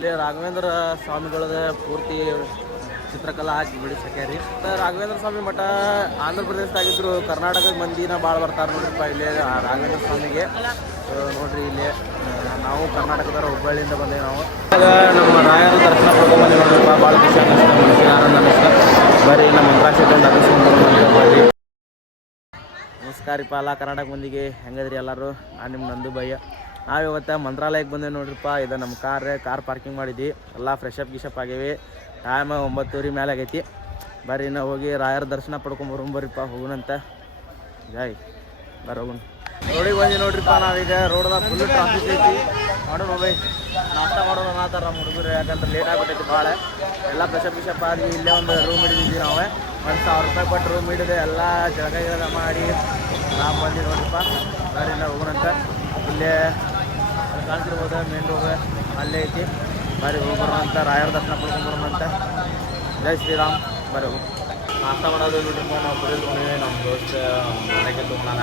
ಇಲ್ಲಿ ರಾಘವೇಂದ್ರ ಸ್ವಾಮಿಗಳದ ಪೂರ್ತಿ ಚಿತ್ರಕಲಾ ಹಾಕಿ ಬಿಡಿಸ್ಯಾಕ್ಯಾರಿ. ರಾಘವೇಂದ್ರ ಸ್ವಾಮಿ ಮಠ ಆಂಧ್ರ ಪ್ರದೇಶದಾಗಿದ್ರು ಕರ್ನಾಟಕದ ಮಂದಿನ ಭಾಳ ಬರ್ತಾರೆ ನೋಡ್ರಿಪ್ಪ ಇಲ್ಲಿ ರಾಘವೇಂದ್ರ ಸ್ವಾಮಿಗೆ. ನೋಡ್ರಿ ಇಲ್ಲಿ ನಾವು ಕರ್ನಾಟಕದವ್ರ ಹುಬ್ಬಳ್ಳಿಯಿಂದ ಬಂದೇವೆ. ನಾವು ನಮ್ಮ ರಾಯರ ದರ್ಶನ ಪಡ್ಕೊಂಡ್ಬಂದು ನೋಡ್ರಿಪ್ಪ, ಭಾಳ ಖುಷಿ ಅನ್ನಿಸ್ತಾ, ಮನಸ್ಸಿಗೆ ಆನಂದ ಅನ್ನಿಸ್ತಾ. ಬರೀ ನಮ್ಮ ಮಂತ್ರಾಕ್ಷತೆಯನ್ನು ಅರ್ಪಿಸ್ಕೊಂಡು ಬರ್ರಿ. ನಮಸ್ಕಾರಿಪ್ಪ ಎಲ್ಲ ಕರ್ನಾಟಕ ಮಂದಿಗೆ, ಹೆಂಗದ್ರಿ ಎಲ್ಲರೂ? ನಾನು ನಿಮ್ಮ ನಂದು ಭಯ್ಯ. ನಾವು ಇವತ್ತು ಮಂತ್ರಾಲಯಕ್ಕೆ ಬಂದೇವೆ ನೋಡ್ರಿಪ್ಪ. ಇದು ನಮ್ಮ ಕಾರ್ ಪಾರ್ಕಿಂಗ್ ಮಾಡಿದ್ವಿ, ಎಲ್ಲ ಫ್ರೆಶಪ್ ಗಿಶಪ್ ಆಗೇವಿ. ಟೈಮ್ 9:30 ಮೇಲೆ ಆಗೈತಿ. ಬರ್ರಿ ನಾವು ಹೋಗಿ ರಾಯರ ದರ್ಶನ ಪಡ್ಕೊಂಬರ್ರಿಪ್ಪ, ಹೋಗೋಣಂತ. ಜಾಯ್ ಬರ್ರಿ ಹೋಗೋಣ. ರೋಡಿಗೆ ಬಂದು ನೋಡ್ರಿಪ್ಪ, ನಾವೀಗ ರೋಡ್ದಾಗ ಫುಲ್ ಟ್ರಾಫಿಕ್ ಐತಿ. ಮಾಡೋಣ ಬೈ, ನಾಷ್ಟ ಮಾಡೋಣ ಅನ್ನತ್ತಾರ ನಮ್ಮ ಹುಡುಗರು, ಯಾಕಂದ್ರೆ ಲೇಟ್ ಆಗ್ಬಿಟ್ಟೈತಿ ಭಾಳ. ಎಲ್ಲ ಫ್ರೆಶಪ್ ಗಿಶಪ್ ಆದ್ವಿ. ಇಲ್ಲೇ ಒಂದು ರೂಮ್ ಹಿಡಿದಿದ್ವಿ ನಾವು, 1,000 ರೂಪಾಯಿ ಕೊಟ್ಟು ರೂಮ್ ಹಿಡಿದು ಎಲ್ಲ ಜಳಕ ಮಾಡಿ ನಾವು ಬಂದು ನೋಡ್ರಿಪ್ಪ. ಬರ್ರಿ ನಾವು ಹೋಗೋಣಂತ. ಇಲ್ಲೇ ಕಾಣ್ತಿರ್ಬೋದು ಮೇನ್ ರೋಡ್ ಅಲ್ಲೇ ಐತಿ. ಬರ್ರಿ ಹೋಗೋಣ ಅಂತ, ರಾಯರ ದರ್ಶನ ಪಡ್ಕೊಂಬರೋಣ ಅಂತ. ಜೈ ಶ್ರೀರಾಮ್. ಬರ್ರಿ ಹೋಗಿ ನಾಷ್ಟ ಮಾಡೋದು ನೋಡ್ರಿಪ್ಪ. ನಾವು ಕುಡಿದ್ಕೊಂಡ್ವಿ, ನಮ್ಮ ದೋಸ್ತ ಮನೆಗೆ ತೊಗೊಂಡಾನ.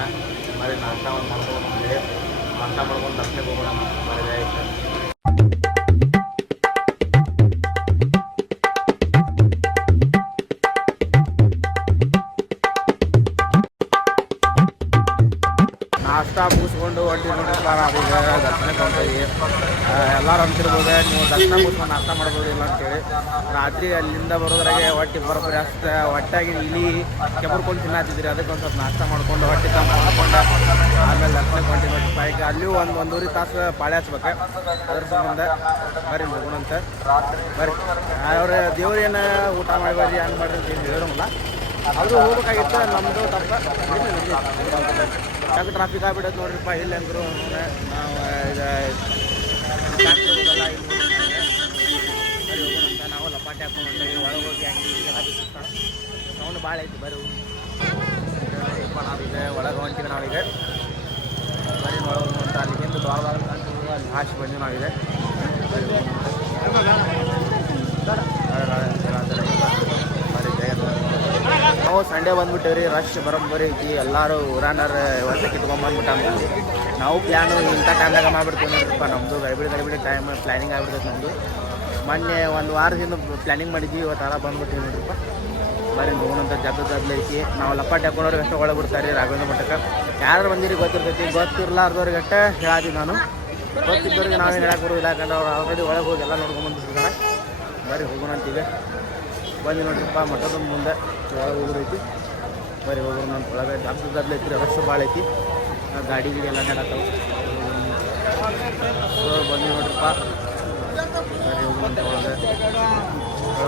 ಬರ್ರಿ ನಾಷ್ಟ ಒಂದು ಮಾಡ್ಕೊಂಡು ಬಂದ್ವಿ. ನಾಷ್ಟ ಮಾಡ್ಕೊಂಡು ದರ್ಶನಕ್ಕೆ ಹೋಗೋಣ. ಬರ್ರಿ ಆಯ್ತು. ನಾಷ್ಟ ಮುಗಿಸ್ಕೊಂಡು ಹೊಂಟಿ ನೋಡ್ರಿಪ್ಪ, ನಾವೀಗ ದರ್ಶನಕ್ಕೆ ಹೊಂಟೀವಿ. ಎಲ್ಲರೂ ಅಂತಿರ್ಬೋದು ನೀವು ದರ್ಶನ ಮುಗಿಸ್ಕೊಂಡು ನಾಷ್ಟ ಮಾಡ್ಬೋದು ಇಲ್ಲ ಅಂತೇಳಿ. ರಾತ್ರಿ ಅಲ್ಲಿಂದ ಬರೋದ್ರಾಗೆ ಹೊಟ್ಟೆ ಬರೋಬ್ಬರಿ ಅಷ್ಟು ಹೊಟ್ಟಾಗಿ ಇಲಿ ಕೆಬರ್ಕೊಂಡು ತಿನ್ನತ್ತಿದ್ರಿ. ಅದಕ್ಕೆ ಒಂದು ಸ್ವಲ್ಪ ನಾಷ್ಟ ಮಾಡ್ಕೊಂಡು ಹೊಟ್ಟೆ ತಂಪು ಮಾಡ್ಕೊಂಡು ಆಮೇಲೆ ದರ್ಶನಕ್ಕೆ ಹೊಂಟಿ ನೋಡ್ರಿಪ್ಪ. ಈಗ ಅಲ್ಲಿಯೂ ಒಂದೂವರೆ ತಾಸು ಪಾಳೆ ಹಚ್ಬೇಕು. ಅದ್ರ ಸಂಬಂಧ ಬರ್ರಿ ಹೋಗೋಣಂತ. ಬರ್ರಿ ಅವ್ರ ದೇವ್ರು ಏನು ಊಟ ಮಾಡಿ ಬರ್ರಿ ಹಂಗೆ ಮಾಡ್ರಿ ಅಂತ ಹೇಳಿರಲ್ಲ, ಅದು ಹೋಗ್ಬೇಕಾಗಿತ್ತು. ನಮ್ಮದು ತಪ್ಪ ಯಾಕೆ ಟ್ರಾಫಿಕ್ ಆಗ್ಬಿಡೋದು ನೋಡ್ರಿಪ್ಪ. ಇಲ್ಲಿ ಅಂದರು ನಾವು ಹೋಗೋಲ್ಲ, ಇಲ್ಲಿ ಹೋಗೋಣಂತ. ನಾವು ಲಪಾಟಿ ಹಾಕೊಂಡು ಹೊಂಟೀವಿ. ಒಳಗೆ ಹೋಗಿ ಹಂಗೆ ಎಲ್ಲ ಸೌಂಡ್ ಭಾಳ ಐತಿ. ಬರೀ ನೋಡ್ರಿಪ್ಪ, ನಾವೀಗ ಒಳಗೆ ಹೊಂಟೀವಿ. ನಾವೀಗ ಬರೀ ಒಳಗೆ ಹೋಗುವಂತ ಅಲ್ಲಿಗಿಂತ ದ್ವಾರದಾಗ ಕಾಣ್ತೀವಿ, ಅಲ್ಲಿ ಹಾಕಿ ಬಂದೀವಿ ನಾವೀಗ. ಬರೀ ನಾವು ಸಂಡೇ ಬಂದ್ಬಿಟ್ಟೇವ್ರಿ, ರಶ್ ಬರೋಬ್ಬರಿ ಐತಿ. ಎಲ್ಲರೂ ಊರಾನಾರ ಇವತ್ತು ಕಿತ್ಕೊಂಡ್ಬಂದ್ಬಿಟ್ಟು ಅಂದ್ಬಿಟ್ಟು ನಾವು ಪ್ಲ್ಯಾನು ಇಂಥ ಟೈಮ್ದಾಗ ಮಾಡಿಬಿಡ್ತೀವಿ ನೋಡ್ರಿಪ್ಪ. ನಮ್ಮದು ಗಡಿಬಿಡಿ ಟೈಮ್ ಪ್ಲ್ಯಾನಿಂಗ್ ಆಗಿಬಿಡ್ತೈತೆ ನಮ್ಮದು. ಮೊನ್ನೆ ಒಂದು ವಾರದಿಂದ ಪ್ಲ್ಯಾನಿಂಗ್ ಮಾಡಿದ್ವಿ, ಇವತ್ತು ಬಂದ್ಬಿಟ್ಟಿವಿ ನೋಡ್ರಿಪ್ಪ. ಬರೀ ನೋಡೋಂಥ ಜಗ್ಗದಲ್ಲಿ ಐತಿ. ನಾವು ಲಪಾಟಿ ಹಾಕೊಂಡವ್ರಿಗೆ ಅಷ್ಟೇ ಒಳಗೆ ಬಿಡ್ತಾರೆ ರಾಘವೇಂದ್ರ ಮಠಕ್ಕೆ. ಯಾರು ಬಂದಿರಿ ಗೊತ್ತಿರ್ತೈತಿ, ಗೊತ್ತಿರ್ಲಾರ್ದವ್ರಿಗೆ ಅಷ್ಟೇ ಹೇಳಾತೀವಿ ನಾನು. ಗೊತ್ತಿದ್ದವ್ರಿಗೆ ನಾವೇನು ಹೇಳಕ್ಕೆ ಬರೋದಿಲ್ಲ, ಯಾಕಂದ್ರೆ ಅವ್ರು ಆಲ್ರೆಡಿ ಒಳಗೆ ಹೋಗಿ ಎಲ್ಲ ನೋಡ್ಕೊಂಡ್ಬಂದಿರ್ತಾರೆ. ಬರೀ ಹೋಗೋಣ ಅಂತೀವಿ. ಬಂದು ನೋಡ್ರಿಪ್ಪ, ಮಠದ ಮುಂದೆ ಒಳಗೆ ಹೋಗೋದೈತಿ. ಬರೀ ಹೋಗೋಣ ಅಂತ. ಒಳಗೆ ಜಾಸ್ತಿ ಐತಿ, ರಶ್ ಭಾಳ ಐತಿ. ಗಾಡಿ ಎಲ್ಲ ನಡತ್ತಾವೆ. ಸೊ ಬಂದು ನೋಡ್ರಿಪ್ಪ, ಬರೀ ಹೋಗೋಣಂತ. ಒಳಗೆ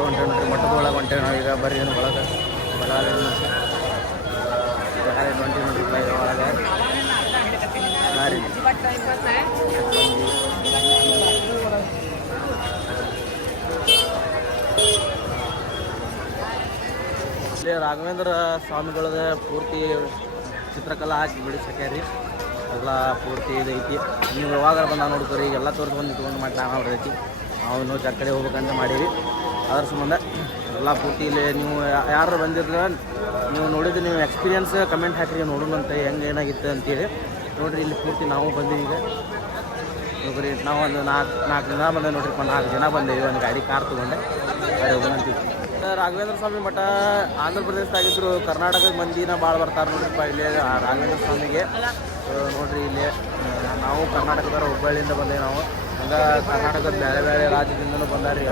ಹೊಂಟೇವೆ ನೋಡ್ರಿ, ಮಠದ ಒಳಗೆ ಹೊಂಟೇವೆ ನಾವೀಗ. ಬರೀ ಏನು ಒಳಗೆ ಒಳಗೆ ಹೊಂಟೀವಿ ನೋಡ್ರಿಪ್ಪ. ಈಗ ಒಳಗೆ ಗಾಡಿ ಇಲ್ಲಿ ರಾಘವೇಂದ್ರ ಸ್ವಾಮಿಗಳದ ಪೂರ್ತಿ ಚಿತ್ರಕಲಾ ಹಾಕಿ ಬಿಡಿಸ್ಯಾಕ್ಯಾರಿ. ಎಲ್ಲ ಪೂರ್ತಿ ಇದೈತಿ. ನೀವು ಯಾವಾಗ ಬಂದ ನೋಡ್ಕೊರಿ, ಎಲ್ಲ ತೋರಿಸ್ಕೊಂಡು ಇಟ್ಕೊಂಡು ಮಾಡಿ ಮಾಡ್ತೈತಿ. ನಾವು ಜಗ ಕಡೆ ಹೋಗ್ಬೇಕಂತ ಮಾಡೀವಿ. ಅದ್ರ ಸಂಬಂಧ ಎಲ್ಲ ಪೂರ್ತಿ ಇಲ್ಲಿ ನೀವು ಯಾರು ಬಂದಿದ್ರೆ ನೀವು ನೋಡಿದ್ರೆ ನೀವು ಎಕ್ಸ್ಪೀರಿಯನ್ಸ್ ಕಮೆಂಟ್ ಹಾಕಿರಿ, ನೋಡೋಣಂತ ಹೆಂಗೆ ಏನಾಗಿತ್ತು ಅಂತೇಳಿ. ನೋಡಿರಿ ಇಲ್ಲಿ ಪೂರ್ತಿ ನಾವು ಬಂದೀವಿ. ಈಗ ನೋಡ್ರಿ ನಾವು ಒಂದು ನಾಲ್ಕು ಜನ ಬಂದೆ ನೋಡ್ರಿಪ್ಪ. 4 ಜನ ಬಂದೇವಿ, ಒಂದು ಗಾಡಿ ಕಾರ್ ತೊಗೊಂಡೆ. ಗಾಡಿ ಹೋಗೋಣಂತೀವಿ. ರಾಘವೇಂದ್ರ ಸ್ವಾಮಿ ಮಠ ಆಂಧ್ರ ಪ್ರದೇಶದಾಗಿದ್ರು ಕರ್ನಾಟಕದ ಮಂದಿನ ಭಾಳ ಬರ್ತಾರೆ ನೋಡ್ರಿಪ್ಪ ಇಲ್ಲಿ ರಾಘವೇಂದ್ರ ಸ್ವಾಮಿಗೆ. ನೋಡ್ರಿ ಇಲ್ಲಿ ನಾವು ಕರ್ನಾಟಕದವ್ರ ಹುಬ್ಬಳ್ಳಿಯಿಂದ ಬಂದೇವೆ. ನಾವು ಹಂಗೆ ಕರ್ನಾಟಕದ ಬೇರೆ ಬೇರೆ ರಾಜ್ಯದಿಂದನೂ ಬಂದಾರೆ.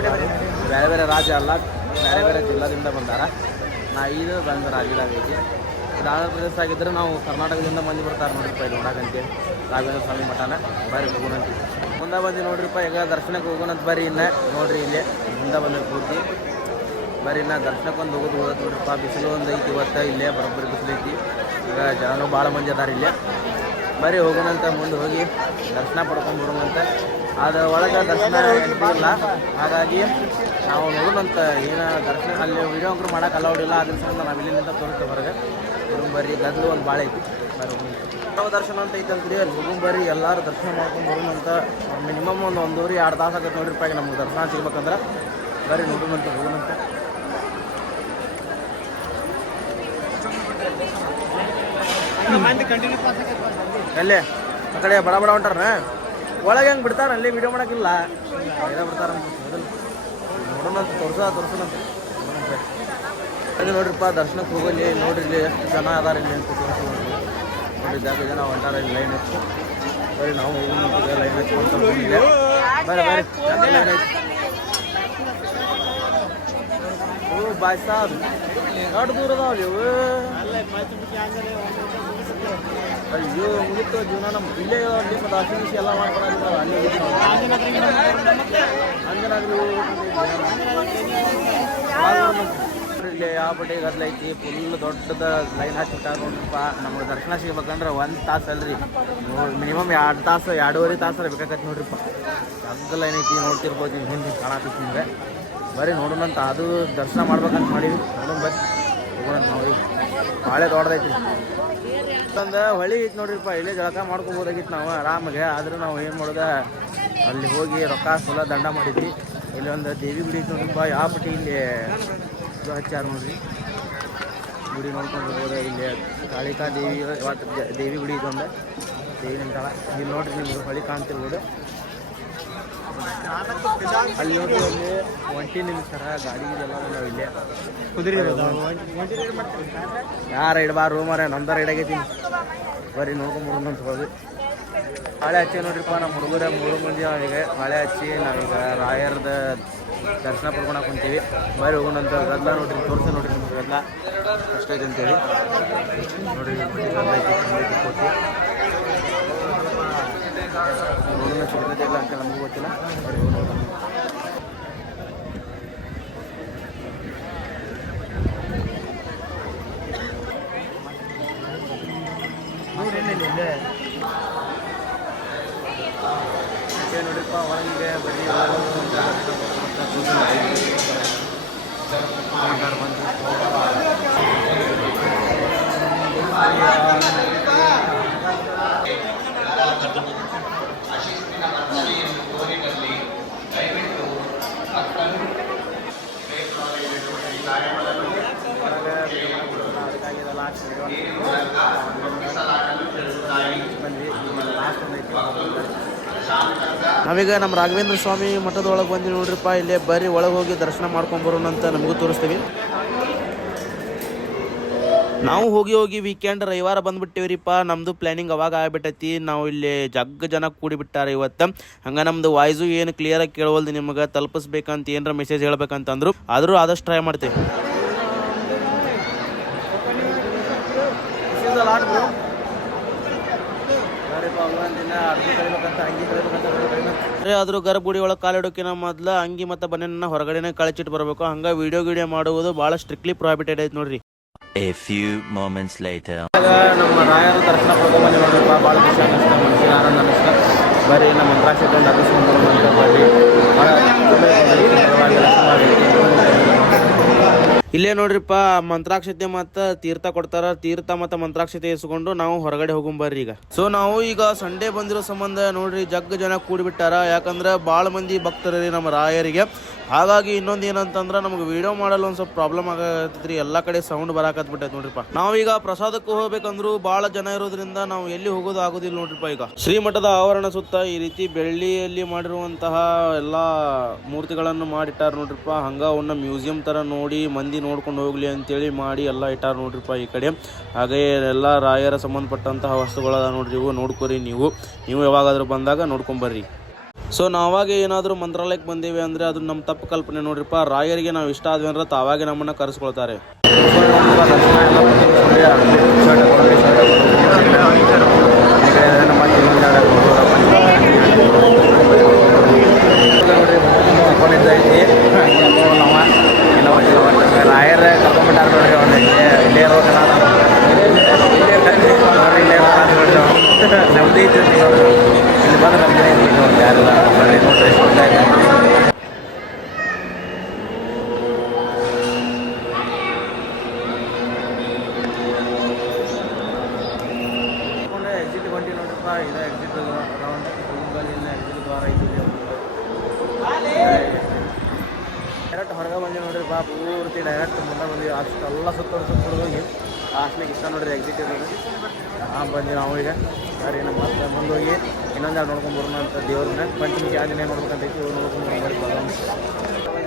ಬೇರೆ ಬೇರೆ ರಾಜ್ಯ ಅಲ್ಲ, ಬೇರೆ ಬೇರೆ ಜಿಲ್ಲಾದಿಂದ ಬಂದಾರ. ಇದು ಬಂದು ರಾಜ್ಯದಾಗ ಐತಿ. ಇದು ಆಂಧ್ರ ಪ್ರದೇಶ ಆಗಿದ್ರೆ ನಾವು ಕರ್ನಾಟಕದಿಂದ ಮಂದಿ ಬರ್ತಾರೆ ನೋಡ್ರಿಪ್ಪ ಇಲ್ಲಿ ನೋಡೋಕಂತೆ ರಾಘವೇಂದ್ರ ಸ್ವಾಮಿ ಮಠನ. ಬರ್ರಿ ಹೋಗೋಣಂತೀವಿ. ಮುಂದೆ ಬಂದು ನೋಡ್ರಿಪ್ಪ, ಈಗ ದರ್ಶನಕ್ಕೆ ಹೋಗೋಣಂತ. ಬರ್ರಿ ಇನ್ನು ನೋಡ್ರಿ ಇಲ್ಲಿ ಮುಂದೆ ಬಂದ ಪೂರ್ತಿ. ಬರೀ ಇನ್ನು ದರ್ಶನಕ್ಕೆ ಒಂದು ಹೋಗೋದು ನೋಡ್ರಿಪ್ಪ. ಬಿಸಿಲು ಒಂದು ಐತಿ ಇವತ್ತು, ಇಲ್ಲೇ ಬರೋಬ್ಬರಿ ಬಿಸಿಲು ಐತಿ. ಈಗ ಜನನೂ ಭಾಳ ಮಂದಿ ಅದಾರ ಇಲ್ಲೇ. ಬರೀ ಹೋಗೋಣಂತ, ಮುಂದೆ ಹೋಗಿ ದರ್ಶನ ಪಡ್ಕೊಂಡ್ಬರೋಣಂತ. ಅದು ಒಳಗೆ ದರ್ಶನ ಇಲ್ಲ, ಹಾಗಾಗಿ ನಾವು ನೋಡೋಣಂತ. ಏನು ದರ್ಶನ ಅಲ್ಲಿ ವೀಡಿಯೋ ಅಂಕರು ಮಾಡೋಕೆ ಅಲೌಡಿಲ್ಲ, ಅದ್ರ ಸಂಬಂಧ ನಾವು ಇಲ್ಲಿಂದ ತೋರಿಸ್ತೇವೆ ಹೊರಗೆ. ಬರ್ರಿ ಗದ್ದಲು ಒಂದು ಭಾಳ ಐತಿ. ಬರೀ ಯಾವ ದರ್ಶನ ಅಂತ ಐತೆ ಅಂತೀರಿ, ಅಲ್ಲಿ ಬರ್ರಿ ಎಲ್ಲರೂ ದರ್ಶನ ಮಾಡ್ಕೊಂಡು ಹೋಗೋಣಂತ. ಮಿನಿಮಮ್ ಒಂದು 1.5-2 ತಾಸು ಆಗತ್ತೆ ನೋಡ್ರಿಪ್ಪ ಈಗ ನಮ್ಗೆ ದರ್ಶನ ಸಿಗ್ಬೇಕಂದ್ರೆ. ಬರ್ರಿ ನೋಡೋಣಂತ, ಹೋಗೋಣಂತ. ಅಲ್ಲೇ ಆ ಕಡೆ ಬಡ ಹೊಂಟಾರ ಒಳಗೆ ಹೆಂಗೆ ಬಿಡ್ತಾರ ಅಲ್ಲಿ ವಿಡಿಯೋ ಮಾಡೋಕ್ಕಿಲ್ಲ ಇರೋ ಬಿಡ್ತಾರ ನೋಡೋಣ ತೋರ್ಸೋಣಂತ ಅದು ನೋಡ್ರಿಪ್ಪ ದರ್ಶನಕ್ಕೆ ಹೋಗಲಿ ನೋಡ್ರಿ ಇಲ್ಲಿ ಎಷ್ಟು ಜನ ಅದಾರ ಇಲ್ಲಿ ಅಂತ ನೋಡಿ ಜಾಗ ಜನ ಹೊಂಟಾರ ಇಲ್ಲಿ ಲೈನ್ ಹಚ್ಚಿ ಬರೀ ನಾವು ಹೋಗಿ ಲೈನ್ ಹಚ್ಕೊಂಡು ಬರ್ರಿ ಲೈನ್ ಹಚ್ಚಿ ಓ ಬಾಯ್ ಸಾಬ್ ಎಷ್ಟು ದೂರ ಅದಾವಲ್ಲಿ ಇವು ಅಯ್ಯೋ ಮುಗಿತು ಜೀವನ ನಮ್ಮ ಇಲ್ಲೇ ಅಲ್ಲಿ ಮತ್ತು ಹಸಿ ಎಲ್ಲ ಮಾಡ್ಕೊಂಡು ಅಲ್ಲಿ ಇಲ್ಲಿ ಯಾವ ಬಡ್ಡಿ ಗದ್ಲ ಐತಿ ಫುಲ್ ದೊಡ್ಡದ ಲೈನ್ ಹಚ್ಚಿಟ್ಟಾರ ನೋಡ್ರಿಪ್ಪ ನಮ್ಗೆ ದರ್ಶನ ಸಿಗ್ಬೇಕಂದ್ರೆ 1 ತಾಸು ಅಲ್ರಿ ಮಿನಿಮಮ್ 2 ತಾಸು 2.5 ತಾಸು ಬೇಕಾಗತ್ತೆ ನೋಡ್ರಿಪ್ಪ ದೊಡ್ಡ ಲೈನ್ ಐತಿ ನೋಡ್ತಿರ್ಬೋದು ಹಿಂದೆ ಕಾಣತೈತಿ ನಿಮ್ಗೆ ಬರೀ ನೋಡೋಣಂತ ಅದು ದರ್ಶನ ಮಾಡ್ಬೇಕಂತ ಮಾಡೀವಿ ನೋಡೋಣ ಬರ್ರಿ ಹೋಗೋಣ ನಾವು ಈಗ ಭಾಳ ದೊಡ್ಡದೈತಿ ಒಂದು ಹೊಳಿ ಐತಿ ನೋಡ್ರಿಪ್ಪ ಇಲ್ಲೇ ಜಳಕ ಮಾಡ್ಕೊಬೋದಾಗಿತ್ತು ನಾವು ಆರಾಮಾಗೆ ಆದ್ರೆ ನಾವು ಏನು ಮಾಡೋದ ಅಲ್ಲಿ ಹೋಗಿ ರೊಕ್ಕ ಸಲ ದಂಡ ಮಾಡಿದ್ವಿ ಇಲ್ಲಿ ಒಂದು ದೇವಿ ಗುಡಿ ಐತಿ ನೋಡ್ರಿಪ್ಪ ಯಾವ ಪಟ್ಟಿ ಇಲ್ಲಿ ಇದು ಹಚ್ಚಾರ ನೋಡ್ರಿ ಗುಡಿ ನೋಡ್ಕೊಂಡು ಹೋಗೋದ ಇಲ್ಲಿ ಕಾಳಿಕಾ ದೇವಿ ಒಟ್ಟು ದೇವಿ ಗುಡಿ ಇದೊಂದು ದೇವಿ ನಿಂತಾಳ ಇಲ್ಲಿ ನೋಡ್ರಿ ನಿಮ್ಗೆ ಹೊಳಿ ಕಾಣ್ತಿರ್ಬೋದು ಅಲ್ಲಿ ನೋಡ್ರಿ ಅಲ್ಲಿ ಒಂಟಿ ನಿಲ್ಸ್ತಾರ ಗಾಡಿ ಇದೆಲ್ಲ ನಾವು ಇಲ್ಲೇ ಕುದುರೆ ಯಾರ ಇಡ್ಬಾರ ರೂಮರ ನಮ್ದ ರೈಡ್ ಆಗೈತಿ ಬರೀ ನೋಡ್ಕೊಂಬರೋದು ಅಂತ ಹೋಗಿ ಬಾಳೆ ಹಚ್ಚಿ ನೋಡ್ರಿಪ್ಪ ನಮ್ಮ ಹುಡುಗರ 3 ಮಂದಿ ನಾವೀಗ ಬಾಳೆ ಹಚ್ಚಿ ನಾವೀಗ ರಾಯರದ ದರ್ಶನ ಪಡ್ಕೊಳಕ್ಕೆ ಕುಂತೀವಿ ಬರೀ ಹೋಗೋಣಂತ ಗದ್ಲ ನೋಡ್ರಿ ತೋರಿಸಿ ನೋಡ್ರಿ ನಿಮ್ಗೆ ಗದ್ಲ ಅಷ್ಟೈತೆ ಅಂತೇಳಿ ನೋಡ್ರಿ ಕೊಟ್ಟು ನೋಡೋಣ ಸಿಗ್ತದೆ ಇಲ್ಲ ಅಂತ ನಮಗೂ ಗೊತ್ತಿಲ್ಲ ಬರೀ ಹೋಗೋಣ ನೋಡ್ರಿಪ್ಪ ಒಳಗೆ ಬರೀ ನಾವೀಗ ನಮ್ಮ ರಾಘವೇಂದ್ರ ಸ್ವಾಮಿ ಮಠದೊಳಗೆ ಬಂದು ನೋಡ್ರಿಪ್ಪ ಇಲ್ಲೇ ಬರೀ ಒಳಗೆ ಹೋಗಿ ದರ್ಶನ ಮಾಡ್ಕೊಂಬರೋಣ ಅಂತ ನಮಗೂ ತೋರಿಸ್ತೀವಿ ನಾವು ಹೋಗಿ ವೀಕೆಂಡ್ ರವಿವಾರ ಬಂದ್ಬಿಟ್ಟಿವ್ರಿಪ್ಪ ನಮ್ಮದು ಪ್ಲ್ಯಾನಿಂಗ್ ಅವಾಗ ಆಗ್ಬಿಟ್ಟೈತಿ ನಾವು ಇಲ್ಲಿ ಜನ ಕೂಡಿಬಿಟ್ಟಾರೆ ಇವತ್ತು ಹಂಗೆ ನಮ್ಮದು ವಾಯ್ಸು ಏನು ಕ್ಲಿಯರಾಗಿ ಕೇಳವಲ್ದು ನಿಮಗೆ ತಲುಪಿಸ್ಬೇಕಂತ ಏನಾರ ಮೆಸೇಜ್ ಹೇಳ್ಬೇಕಂತಂದ್ರು ಆದರೂ ಆದಷ್ಟು ಟ್ರೈ ಮಾಡ್ತೀವಿ ಆದ್ರೂ ಗರ್ಭಗುಡಿ ಒಳಗೆ ಕಾಲಿಡೋಕಿನ ಮೊದಲು ಅಂಗಿ ಮತ್ತು ಬನ್ನಿನ ಹೊರಗಡೆನೇ ಕಳಚಿಟ್ಟು ಬರಬೇಕು ಹಂಗೆ ವಿಡಿಯೋ ಮಾಡುವುದು ಭಾಳ ಸ್ಟ್ರಿಕ್ಟ್ಲಿ ಪ್ರೊಹಿಬಿಟೆಡ್ ಐತೆ ನೋಡ್ರಿ A few moments later ನಮ್ಮ ರಾಯರ ದರ್ಶನ ಪಡ್ಕೊಂಡ್ಬಂದು ನೋಡ್ರಿಪ್ಪ ಭಾಳ ಖುಷಿ ಅನ್ನಿಸ್ತಾ ಮನಸ್ಸಿಗೆ ಆನಂದ ಅನ್ನಿಸ್ತಾ ಬರೀ ನಮ್ಮ ಮಂತ್ರಾಕ್ಷತೆ ನಗಿಸ್ಕೊಂಡು ಬರ್ರಿ ಇಲ್ಲೇ ನೋಡ್ರಿಪ್ಪ ಮಂತ್ರಾಕ್ಷತೆ ಮತ್ತು ತೀರ್ಥ ಕೊಡ್ತಾರ ತೀರ್ಥ ಮತ್ತು ಮಂತ್ರಾಕ್ಷತೆ ಇಸ್ಕೊಂಡು ನಾವು ಹೊರಗಡೆ ಹೋಗೊಂಬರ್ರಿ ಈಗ ಸೊ ನಾವು ಈಗ ಸಂಡೇ ಬಂದಿರೋ ಸಂಬಂಧ ನೋಡ್ರಿ ಜನ ಕೂಡಿಬಿಟ್ಟಾರ ಯಾಕಂದ್ರೆ ಭಾಳ ಮಂದಿ ಭಕ್ತರಿ ನಮ್ಮ ರಾಯರಿಗೆ ಹಾಗಾಗಿ ಇನ್ನೊಂದು ಏನಂತಂದ್ರೆ ನಮ್ಗೆ ವಿಡಿಯೋ ಮಾಡಲು ಒಂದು ಸ್ವಲ್ಪ ಪ್ರಾಬ್ಲಮ್ ಆಗತ್ತೈತ್ರಿ ಎಲ್ಲ ಕಡೆ ಸೌಂಡ್ ಬರಾಕತ್ಬಿಟ್ಟೈತೆ ನೋಡ್ರಿಪ್ಪ ನಾವೀಗ ಪ್ರಸಾದಕ್ಕೂ ಹೋಗ್ಬೇಕಂದ್ರು ಭಾಳ ಜನ ಇರೋದ್ರಿಂದ ನಾವು ಎಲ್ಲಿ ಹೋಗೋದು ಆಗೋದಿಲ್ಲ ನೋಡ್ರಿಪ್ಪ ಈಗ ಶ್ರೀಮಠದ ಆವರಣ ಸುತ್ತ ಈ ರೀತಿ ಬೆಳ್ಳಿಯಲ್ಲಿ ಮಾಡಿರುವಂತಹ ಎಲ್ಲ ಮೂರ್ತಿಗಳನ್ನು ಮಾಡಿಟ್ಟಾರ ನೋಡ್ರಿಪ್ಪ ಹಂಗ ಅವನ್ನ ಮ್ಯೂಸಿಯಂ ತರ ನೋಡಿ ಮಂದಿ ನೋಡ್ಕೊಂಡು ಹೋಗ್ಲಿ ಅಂತೇಳಿ ಮಾಡಿ ಎಲ್ಲ ಇಟ್ಟಾರ ನೋಡ್ರಿಪ್ಪ ಈ ಕಡೆ ಹಾಗೆ ಎಲ್ಲ ರಾಯರ ಸಂಬಂಧಪಟ್ಟಂತಹ ವಸ್ತುಗಳದ ನೋಡ್ರಿ ಇವು ನೋಡ್ಕೊರಿ ನೀವು ಯಾವಾಗಾದ್ರೂ ಬಂದಾಗ ನೋಡ್ಕೊಂಬರ್ರಿ ಸೊ ನಾವಾಗೆ ಏನಾದರೂ ಮಂತ್ರಾಲಯಕ್ಕೆ ಬಂದೇವಿ ಅಂದರೆ ಅದು ನಮ್ಮ ತಪ್ಪು ಕಲ್ಪನೆ ನೋಡ್ರಿಪ್ಪ ರಾಯರಿಗೆ ನಾವು ಇಷ್ಟ ಆದ್ವಿ ಅಂದ್ರೆ ತಾವಾಗೆ ನಮ್ಮನ್ನು ಕರೆಸ್ಕೊಳ್ತಾರೆ ರಾಯರ ಕರ್ಕೊಂಡ್ಬಿಟ್ಟಾರ ನೋಡ್ರಿ ಅವ್ನು ಇಲ್ಲೇ ನಮ್ದೇ ಐತಿ ಇಲ್ಲಿ ಬಂದ್ರೆ ನಮ್ದೇ ಐತಿ ಯಾರೆಲ್ಲ ಬರ್ರಿ ನೋಡ್ರಿ ಎಕ್ಸಿಟ್ ಬಂಡಿ ನೋಡ್ರಿಪ್ಪ ಇದು ಎಕ್ಸಿಟ್ ರೌಂಡ್ ಇಲ್ಲ ಎಕ್ಸಿಟ್ ದ್ವಾರ ಐತಿ ಡೈರೆಕ್ಟ್ ಹೊರಗೆ ಬಂದು ನೋಡ್ರಿಪ್ಪ ಪೂರ್ತಿ ಡೈರೆಕ್ಟ್ ಮುಂದೆ ಬಂದ್ವಿ ಅಷ್ಟೆಲ್ಲ ಸುತ್ತೋಗಿ ಲಾಸ್ಟ್ನಾಗ ಇಷ್ಟ ನೋಡ್ರಿ ಎಕ್ಸಿಟ್ ಇರೋದು ಬಂದ್ವಿ ನಾವು ಈಗ ಸರಿ ನಮ್ಮ ಮತ್ತೆ ಮುಂದೋಗಿ ಇನ್ನೊಂದು ನೋಡ್ಕೊಂಡು ಬರೋಣ ಅಂತ ದೇವ್ರನ್ನ ಪಂಚಮುಖಿ ಆಂಜನೇಯ ನೋಡ್ಬೇಕಂತೈತಿ ಇವ್ರು ನೋಡ್ಕೊಂಡು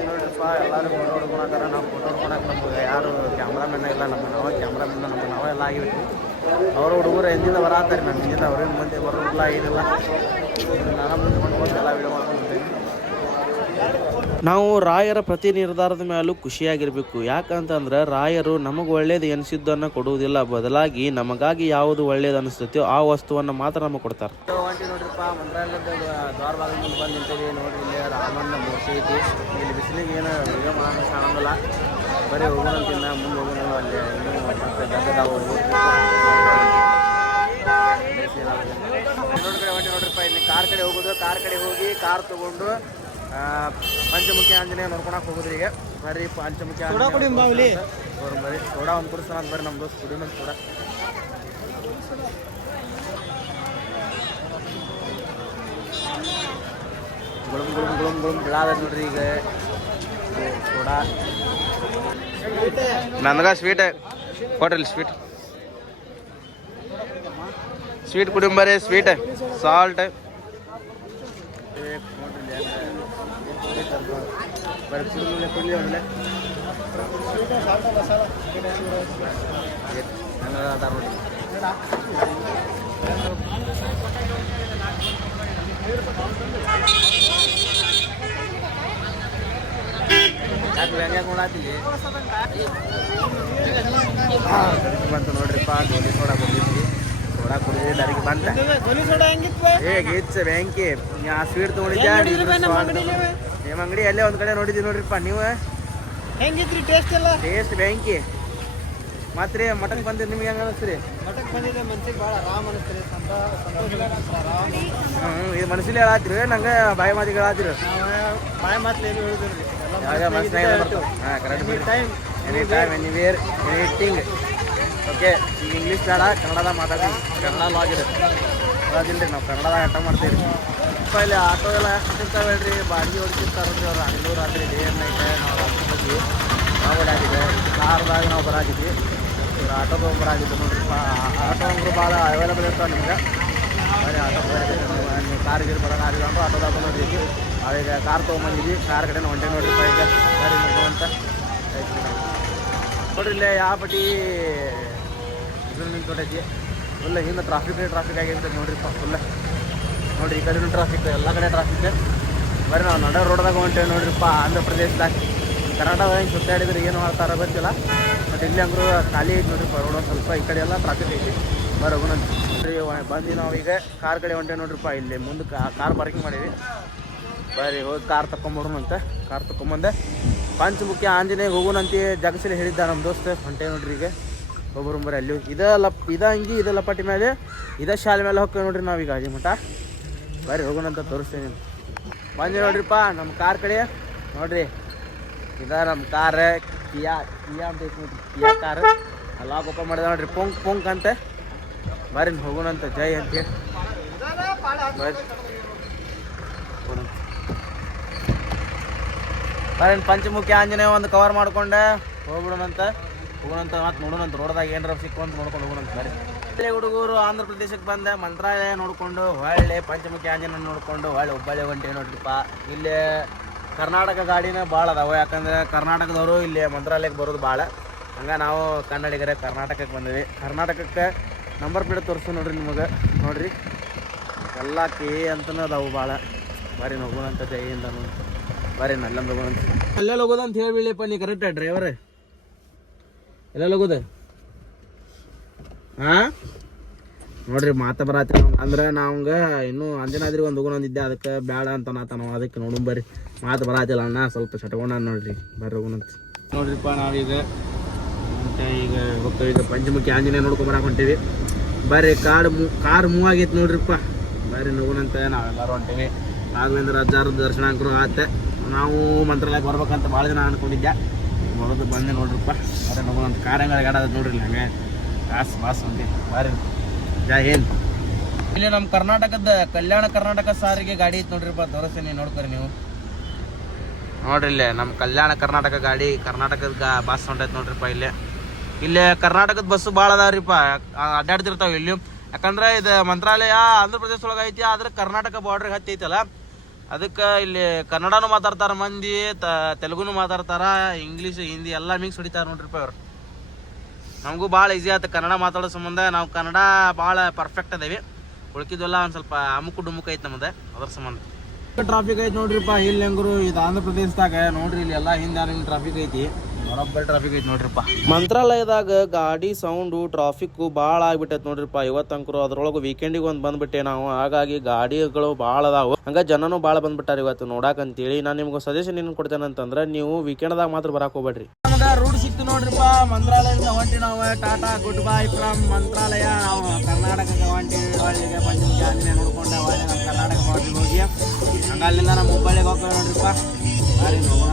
ನೋಡ್ರಿಪ್ಪ ಎಲ್ಲರೂ ಫೋಟೋ ಹೊಡ್ಕೊಳತ್ತಾರ. ನಾವು ಫೋಟೋ ಹೊಡ್ಕೊಳಕ್ಕೆ ನಮ್ಗೆ ಯಾರು ಕ್ಯಾಮ್ರಾಮನ್ನ ಇಲ್ಲ, ನಾವೇ ಕ್ಯಾಮ್ರಾಮನ್ನ ನಾವೇ ಎಲ್ಲ ಆಗಿಬಿಟ್ಟು ಅವರು ಹುಡುಗರು ಎಂದಿಂದ ಬರತ್ತಾರೆ. ನಮ್ಮ ಹಿಂದಿಂದ ಅವ್ರೇನು ಮುಂದೆ ಬರೋದಿಲ್ಲ ಏನಿಲ್ಲ. ನಾನು ಮುಂದೆ ಮಾಡ್ಕೊಂಡು ಎಲ್ಲ ವೀಡಿಯೋ ಮಾಡ್ಕೊಂಡಿದ್ದೇನೆ. ನಾವು ರಾಯರ ಪ್ರತಿ ನಿರ್ಧಾರದ ಮೇಲೂ ಖುಷಿಯಾಗಿರಬೇಕು. ಯಾಕಂತಂದ್ರೆ ರಾಯರು ನಮಗೆ ಒಳ್ಳೇದು ಎನಿಸಿದ್ದನ್ನು ಕೊಡುವುದಿಲ್ಲ, ಬದಲಾಗಿ ನಮಗಾಗಿ ಯಾವುದು ಒಳ್ಳೇದು ಅನಿಸ್ತೈತೋ ಆ ವಸ್ತುವನ್ನು ಮಾತ್ರ ನಮಗೆ ಕೊಡ್ತಾರೆ. ಹೊಂಟಿ ನೋಡ್ರಿಪ್ಪ ಮಂತ್ರಾಲಯದ ದ್ವಾರ ಬಾಗಿಲ ಮುಂದೆ ಬಂದು ನಿಂತೀವಿ. ನೋಡ್ರಿ ಇಲ್ಲಿ ರಾಮನ ಮೂರ್ತಿ ಐತಿ. ಇಲ್ಲಿ ಬಿಸಿಲಿಗೆ ಏನು ವಿಡಿಯೋ ಮಾಡೋಣ ಕಾಣೋಂಗಿಲ್ಲ, ಬರೀ ಹೋಗೋಣಂತಿನ್ನ ಮುಂದೆ ಹೋಗೋಣ. ಅಲ್ಲಿ ಇನ್ನೂ ಮತ್ತೆ ಗದ್ದದಾವು ನೋಡ್ರಿಪ್ಪ ಇಲ್ಲಿ ಕಾರ್ ಕಡೆ ಹೋಗೋದು. ಕಾರ್ ಕಡೆ ಹೋಗಿ ಕಾರ್ ತಗೊಂಡು ಪಂಚಮುಖಿ ಆಂಜನೇಯ ನೋಡ್ಕೊಳಕ್ಕೆ ಹೋಗೋದು. ಈಗ ಬರ್ರಿ ಪಂಚಮುಖಿ ಆಂಜನೇಯ ಬರ್ರಿ ಸೋಡಾ ಒಂದು ಕುಡಿಸ್ತಾನ ಅಂತ ಬರ್ರಿ ನಮ್ಮ ದೋಸ್ತ್ ಕುಡಿನ ಸೋಡಾ. ಗುಳಮ್ ಗುಳಮ್ ಗುಳಮ್ ಗುಳಮ್ ಬಿಳಾದ ನೋಡ್ರಿ ಈಗ ಸೋಡಾ. ನನಗ ಸ್ವೀಟ್ ಕೊಡ್ರಿ, ಸ್ವೀಟ್ ಸ್ವೀಟ್ ಕುಡಿಂಬರಿ, ಸ್ವೀಟ್ ಸಾಲ್ಟ್ ಬರೀ ಕುಡಿ ಒಂದಿಲ್ಲ ಅದಾರ ನೋಡಿ. ಯಾಕೆ ಹೆಂಗೆ ನೋಡಾತಿಲ್ಲಿ ಬಂತು ನೋಡ್ರಿಪ್ಪ. ಗೋಲಿ ಸೋಡಾ ಬಂದಿದ್ವಿ, ಸೋಡಾ ಕುಡಿದ್ವಿ ಡರಿಗೆ ಬಂತ. ಹೇಗಿತ್ತು ಬ್ಯಾಂಕಿ ಆ ಸ್ವೀಟ್ ತೊಗೊಂಡಿದ್ಯಾ? ನಿಮ್ಮ ಅಂಗಡಿ ಅಲ್ಲೇ ಒಂದು ಕಡೆ ನೋಡಿದ್ವಿ ನೋಡ್ರಿಪ್ಪ. ನೀವು ಹೆಂಗಿದ್ರಿ ಟೇಸ್ಟ್ ಎಲ್ಲ? ಟೇಸ್ಟ್ ಬ್ಯಾಂಕಿ ಮತ್ತೆ ಮಟನ್ ಬಂದಿದ್ದು ನಿಮ್ಗೆ ಹೆಂಗೆ ಅನಿಸ್ತೀರಿ? ಮಟಕ್ ಬಂದಿದೆ, ಮನ್ಸಿಗೆ ಭಾಳ ಆರಾಮ್ ಅನಿಸ್ತೀರಿ, ಇದು ಮನಸ್ಸಲ್ಲಿ ಹೇಳತ್ತೀರಿ ನಂಗೆ ಬಾಯಿ ಮಾತಿಗೆ ಹೇಳತ್ತೀರಿ? ಬಾಯಿ ಮಾತು ಏನು ಹೇಳಿದ್ರಿ ಯಾವಾಗ ಮನಸ್ಸಿನಾಗ ಬರ್ತವೆ. ಹಾಂ correct. Any time anywhere anything. Okay ಈಗ ಇಂಗ್ಲೀಷ್ ಬೇಡ, ಕನ್ನಡದಾಗ ಮಾತಾಡ್ತೀವಿ. ಕನ್ನಡ ಲಾಗಿದೆ ಅದಿಲ್ಲ ರೀ, ನಾವು ಕನ್ನಡದಾಗ ಆಟ ಮಾಡ್ತೀವಿ. ಇಲ್ಲಿ ಆಟೋ ಎಲ್ಲ ಎಷ್ಟು ಸಿಗ್ತಾವೆ ಹೇಳ್ರಿ, ಬಾಡಿಗೆ ಹೊಡಿಸಿರ್ತಾರಲ್ರಿ ಅವ್ರು. ಹಂಗೂರು ರಾತ್ರಿ ಡೇ ನೈಟ್ ನಾವು ರಾತ್ರಿ ಬಂದ್ವಿ, ನಾವು ಓಡಾಡಿದ್ವಿ. ಕಾರ್ದಾಗ ನಾವು ಬರಾಗಿದ್ವಿ, ಆಟೋದ ಬರಾಗಿದ್ದು ನೋಡ್ರಿ. ಆಟೋ ಅಂಗರು ಭಾಳ ಅವೈಲೇಬಲ್ ಇರ್ತಾವೆ ನಿಮ್ಗೆ. ಬರೀ ಆಟೋ ನೀವು ಕಾರ್ಗೆ ಬರೋಣ ಆಗಿಲ್ಲ ಅಂದ್ರೆ ಆಟೋದಾಗ ನೋಡ್ರಿ. ನಾವೀಗ ಕಾರ್ ತೊಗೊಂಬಂದಿದ್ವಿ, ಕಾರ್ ಕಡೆ ಹೊಂಟೆ ನೋಡ್ರಿಪ್ಪ. ಈಗ ಬರೀ ಅಂತ ನೋಡ್ರಿ ಇಲ್ಲೇ ಯಾವ ಪಟ್ಟಿ ಇದ್ರ ನಿಂತ್ಕೊಂಡೈತಿ. ಫುಲ್ ಹಿಂದೆ ಟ್ರಾಫಿಕ್ ಆಗಿರ್ತೈತೆ ನೋಡ್ರಿಪ್ಪ. ಫುಲ್ ನೋಡ್ರಿ ಈ ಕಡೆನೂ ಟ್ರಾಫಿಕ್, ಎಲ್ಲ ಕಡೆ ಟ್ರಾಫಿಕ್. ಬರೀ ನಾವು ನಡ ರೋಡ್ದಾಗ ಹೊಂಟೇವೆ ನೋಡ್ರಿಪ್ಪ. ಆಂಧ್ರ ಪ್ರದೇಶದಾಗ ಕರ್ನಾಟಕದಾಗ ಹೆಂಗೆ ಸುತ್ತಾಡಿದ್ರೆ ಏನು ಮಾಡ್ತಾರ ಗೊತ್ತಿಲ್ಲ, ಬಟ್ ಇಲ್ಲಿ ಅಂದರು ಖಾಲಿ ಐತಿ ನೋಡ್ರಿಪ್ಪ ರೋಡ್. ಒಂದು ಸ್ವಲ್ಪ ಈ ಕಡೆ ಎಲ್ಲ ಟ್ರಾಫಿಕ್ ಐತಿ. ಬರೀ ಹೋಗೋಣ ನೋಡ್ರಿ. ಬಂದು ನಾವು ಈಗ ಕಾರ್ ಕಡೆ ಹೊಂಟೇವೆ ನೋಡ್ರಿಪ್ಪ. ಇಲ್ಲಿ ಮುಂದೆ ಕಾರ್ ಪಾರ್ಕಿಂಗ್ ಮಾಡೀವಿ. ಬರೀ ಹೋಗಿ ಕಾರ್ ತಗೊಂಬರೋಣಂತ. ಕಾರ್ ತಗೊಂಬಂದೆ ಪಂಚಮುಖಿ ಆಂಜನೇಯ ಹೋಗೋಣಂತೆ ಜಗಸಲಿ ಹೇಳಿದ್ದ ನಮ್ಮ ದೋಸ್ತ. ಹೊಂಟೇವೆ ನೋಡ್ರಿ ಈಗ ಒಬ್ಬರು ಬರೀ ಅಲ್ಲಿ ಇದ ಅಂಗಿ ಇದ ಲಪಾಟಿ ಮೇಲೆ ಇದ ಶಾಲೆ ಮೇಲೆ ಹೋಗ್ತೇವೆ ನೋಡ್ರಿ ನಾವೀಗ ಅಜಿ ಮಠ. ಬರ್ರಿ ಹೋಗೋಣಂತ ತೋರಿಸ್ತೇನೆ. ಬಂದೆ ನೋಡ್ರಿಪ್ಪ ನಮ್ಮ ಕಾರ್ ಕಡೆ ನೋಡ್ರಿ. ಇದ ನಮ್ಮ ಕಾರ್ ಕಿಯಾ ಅಂತ ಐತಿ ನೋಡ್ರಿ, ಕಿಯಾ ಕಾರ್. ಲಾಕ್ ಓಪನ್ ಮಾಡಿದ ನೋಡ್ರಿ, ಪೊಂಕ್ ಅಂತ. ಬರ್ರಿ ಹೋಗೋಣಂತ ಜೈ ಅಂತೇಳಿ ಬರ್ರಿ ಪಂಚಮುಖಿ ಆಂಜನೇಯ ಒಂದು ಕವರ್ ಮಾಡ್ಕೊಂಡೆ ಹೋಗ್ಬಿಡೋಣಂತ ಮತ್ತೆ ನೋಡೋಣಂತ. ರೋಡ್ದಾಗ ಏನಾರ ಸಿಕ್ಕೊಂತ ನೋಡ್ಕೊಂಡು ಹೋಗೋಣಂತ. ಬರ್ರಿ ಇಲ್ಲಿ ಹುಡುಗರು ಆಂಧ್ರ ಪ್ರದೇಶಕ್ಕೆ ಬಂದೆ, ಮಂತ್ರಾಲಯ ನೋಡಿಕೊಂಡು ಹೊಳ್ಳೆ ಪಂಚಮುಖಿ ಆಂಜನೇಯ ನೋಡಿಕೊಂಡು ಹೊಳ್ಳೆ ಹುಬ್ಬಳ್ಳಿ ಹೊಂಟೆ ನೋಡ್ರಿಪ್ಪ. ಇಲ್ಲಿ ಕರ್ನಾಟಕ ಗಾಡಿನೇ ಭಾಳ ಅದಾವೆ, ಯಾಕಂದರೆ ಕರ್ನಾಟಕದವರು ಇಲ್ಲಿ ಮಂತ್ರಾಲಯಕ್ಕೆ ಬರೋದು ಭಾಳ. ಹಂಗೆ ನಾವು ಕನ್ನಡಿಗರೇ ಕರ್ನಾಟಕಕ್ಕೆ ಬಂದಿವಿ. ಕರ್ನಾಟಕಕ್ಕೆ ನಂಬರ್ ಪ್ಲೇಟ್ ತೋರಿಸ್ತು ನೋಡ್ರಿ ನಿಮಗೆ. ನೋಡ್ರಿ ಎಲ್ಲ ಕೆ ಅಂತನೂ ಅದಾವು ಭಾಳ. ಬರೀ ಹೋಗೋಣಂತ ಜೈಯಿಂದ ನೋಡಿ. ಬರೀ ನಲ್ಲಂದು ಹೋಗೋಣಂತ. ಅಲ್ಲೆಲ್ಲ ಹೋಗೋದು ಅಂತ ಹೇಳಿಬಿಡ್ಲಿಪ್ಪ ನೀ ಕರೆಕ್ಟ್ ಡ್ರೈವರ್. ಎಲ್ಲೆಲ್ಲ ಹೋಗೋದು? ಹಾಂ ನೋಡ್ರಿ ಮಾತಾ ಬರತ್ರಿ ಅಂದ್ರೆ ನಾವಂಗೆ ಇನ್ನೂ ಅಂಜನಾದ್ರಿಗೆ ಒಂದು ಹೋಗೋಣಂದಿದ್ದೆ, ಅದಕ್ಕೆ ಬೇಡ ಅಂತ ನಾವು ಅದಕ್ಕೆ ನೋಡು. ಬರ್ರಿ ಮಾತು ಬರತ್ತಿಲ್ಲ ಅಣ್ಣ, ಸ್ವಲ್ಪ ಚಟ್ಕೊಂಡ ನೋಡ್ರಿ. ಬರ್ರಿ ಹೋಗೋಣಂತ ನೋಡ್ರಿಪ್ಪ. ನಾವೀಗ ಈಗ ಹೋಗ್ತೇವೆ. ಈಗ ಪಂಚಮುಖಿ ಆಂಜನೇಯ ನೋಡ್ಕೊಂಬರಕ್ಕೆ ಹೊಂಟೀವಿ. ಬರ್ರಿ ಕಾರ್ ಮೂವ್ ಆಗೈತೆ ನೋಡ್ರಿಪ್ಪ. ಬರ್ರಿ ಹೋಗೋಣಂತ ನಾವೆಲ್ಲರೂ ಹೊಂಟೀವಿ. ರಾಘವೇಂದ್ರ ಅಜ್ಜಾರದ ದರ್ಶನ ಅಂಕರು ಆತೆ. ನಾವು ಮಂತ್ರಾಲಯಕ್ಕೆ ಬರ್ಬೇಕಂತ ಭಾಳ ಜನ ಅನ್ಕೊಂಡಿದ್ದೆ, ಬರೋದು ಬಂದೆ ನೋಡ್ರಿಪ್ಪ. ಅದೇ ನೋಡೋಣಂತ. ಕಾರ್ ಹೆಂಗೆ ಗಾಡ ನೋಡ್ರಿ ಹಂಗೆ ಬಾಸ್ ಅಂತೀವಿ. ಬರ್ರಿ ಜೈ ಹಿಂದ್. ಇಲ್ಲಿ ನಮ್ಮ ಕರ್ನಾಟಕದ ಕಲ್ಯಾಣ ಕರ್ನಾಟಕ ಸಾರಿಗೆ ಗಾಡಿ ಐತೆ ನೋಡ್ರಿಪ್ಪ, ತೋರಿಸ್ತೀನಿ ನೋಡ್ಕೊರಿ ನೀವು. ನೋಡ್ರಿ ಇಲ್ಲೇ ನಮ್ಮ ಕಲ್ಯಾಣ ಕರ್ನಾಟಕ ಗಾಡಿ, ಕರ್ನಾಟಕದ ಬಸ್ ಹೊಂಟೈತೆ ನೋಡ್ರಿಪ್ಪ. ಇಲ್ಲೇ ಕರ್ನಾಟಕದ ಬಸ್ಸು ಭಾಳ ಅದಾವ್ರಿಪ್ಪ, ಅಡ್ಡಾಡ್ತಿರ್ತಾವೆ. ಇಲ್ಲಿ ಯಾಕಂದ್ರೆ ಇದು ಮಂತ್ರಾಲಯ ಆಂಧ್ರ ಪ್ರದೇಶ ಒಳಗೆ ಐತಿ, ಆದ್ರೆ ಕರ್ನಾಟಕ ಬಾರ್ಡ್ರಿಗೆ ಹತ್ತೈತಲ್ಲ, ಅದಕ್ಕೆ ಇಲ್ಲಿ ಕನ್ನಡನೂ ಮಾತಾಡ್ತಾರೆ ಮಂದಿ, ತೆಲುಗುನು ಮಾತಾಡ್ತಾರ, ಇಂಗ್ಲೀಷ್ ಹಿಂದಿ ಎಲ್ಲ ಮಿಕ್ಸ್ ಹೊಡಿತಾರೆ ನೋಡ್ರಿಪ್ಪ ಅವ್ರು. ನಮಗೂ ಭಾಳ ಈಸಿ ಆಯ್ತು ಕನ್ನಡ ಮಾತಾಡೋ ಸಂಬಂಧ. ನಾವು ಕನ್ನಡ ಭಾಳ ಪರ್ಫೆಕ್ಟ್ ಅದೇವಿ, ಉಳ್ಕಿದ್ವೆಲ್ಲ ಒಂದು ಸ್ವಲ್ಪ ಅಮುಕು ಡುಮುಕ್ ಐತೆ ನಮ್ಮದು, ಅದ್ರ ಸಂಬಂಧ. ಟ್ರಾಫಿಕ್ ಐತಿ ನೋಡ್ರಿಪ್ಪ ಇಲ್ಲಿ ಹೆಂಗರು. ಇದು ಆಂಧ್ರ ಪ್ರದೇಶದಾಗ ನೋಡ್ರಿ, ಇಲ್ಲಿ ಎಲ್ಲ ಹಿಂದೆ ಟ್ರಾಫಿಕ್ ಐತಿ, ಬರೋಬ್ಬರ್ ಟ್ರಾಫಿಕ್ ಐತಿ ನೋಡ್ರಿಪ್ಪ. ಮಂತ್ರಾಲಯದಾಗ ಗಾಡಿ ಸೌಂಡು ಟ್ರಾಫಿಕ್ ಭಾಳ ಆಗ್ಬಿಟ್ಟೈತೆ ನೋಡ್ರಿಪ್ಪ ಇವತ್ತಂಕರು. ಅದ್ರೊಳಗೆ ವೀಕೆಂಡಿಗೆ ಒಂದು ಬಂದ್ಬಿಟ್ಟೆ ನಾವು, ಹಾಗಾಗಿ ಗಾಡಿಗಳು ಭಾಳ ಅದಾವು, ಹಂಗ ಜನನು ಭಾಳ ಬಂದ್ಬಿಟ್ಟಾರ ಇವತ್ತು ನೋಡಾಕಂತೇಳಿ. ನಾನು ನಿಮ್ಗೆ ಸಜೆಷನ್ ಏನು ಕೊಡ್ತೇನೆ ಅಂತಂದ್ರೆ, ನೀವು ವೀಕೆಂಡ್ದಾಗ ಮಾತ್ರ ಬರಾಕ್ ಹೋಗ್ಬೇಡ್ರಿ. ನಮ್ಗೆ ರೂಟ್ ಸಿಕ್ತು ನೋಡ್ರಿಪ್ಪ, ಮಂತ್ರಾಲಯದಿಂದ ಹೊಂಟಿ ನಾವು. ಟಾಟಾ ಗುಡ್ ಬೈ ಫ್ರಮ್ ಮಂತ್ರಾಲಯ. ನಾವು ಕರ್ನಾಟಕಕ್ಕೆ ಹೊಂಟಿ, ಒಳ್ಳೆಗೆ ಪಂಚಮುಖಿ ಆಂಜನೇಯ ನೋಡ್ಕೊಂಡೆ ಒಳ್ಳೆ ನಮ್ಮ ಕರ್ನಾಟಕ ಬಾರ್ಡ್ರಿಗೆ ಹೋಗಿ ಹಂಗ ಅಲ್ಲಿಂದ ನಮ್ಮ ಹುಬ್ಬಳ್ಳಿಗೆ ಹೋಗ್ತೇವೆ ನೋಡ್ರಿಪ್ಪ. ಬಾರಿ ನೋಡೋಣ.